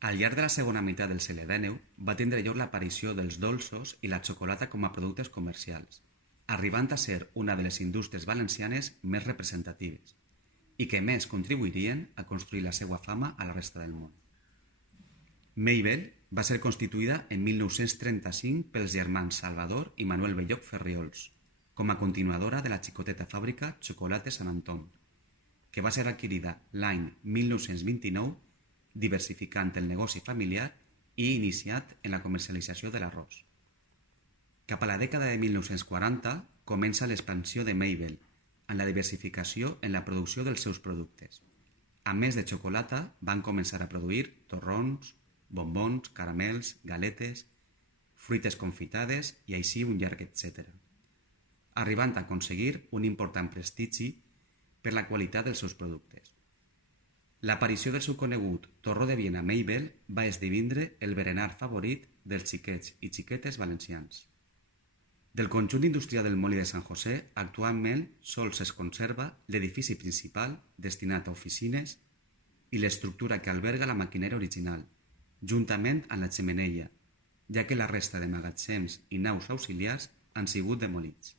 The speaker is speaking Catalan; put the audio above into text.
Al llarg de la segona meitat del segle XIX va tindre lloc l'aparició dels dolços i la xocolata com a productes comercials, arribant a ser una de les indústries valencianes més representatives i que més contribuirien a construir la seva fama a la resta del món. Maybell va ser constituïda en 1935 pels germans Salvador i Manuel Belloc Ferriols, com a continuadora de la xicoteta fàbrica Chocolate Sant Anton, que va ser adquirida l'any 1929, diversificant el negoci familiar i iniciat en la comercialització de l'arròs. Cap a la dècada de 1940 comença l'expansió de Maybell, en la diversificació en la producció dels seus productes. A més de xocolata, van començar a produir torrons, bombons, caramels, galetes, fruites confitades i així un llarg etcètera, arribant a aconseguir un important prestigi per la qualitat dels seus productes. L'aparició del seu conegut torró de Viena Maybell va esdevindre el berenar favorit dels xiquets i xiquetes valencians. Del conjunt industrial del Molí de Sant José, actualment sols es conserva l'edifici principal destinat a oficines i l'estructura que alberga la maquinària original, juntament amb la xemeneia, ja que la resta de magatzems i naus auxiliars han sigut demolits.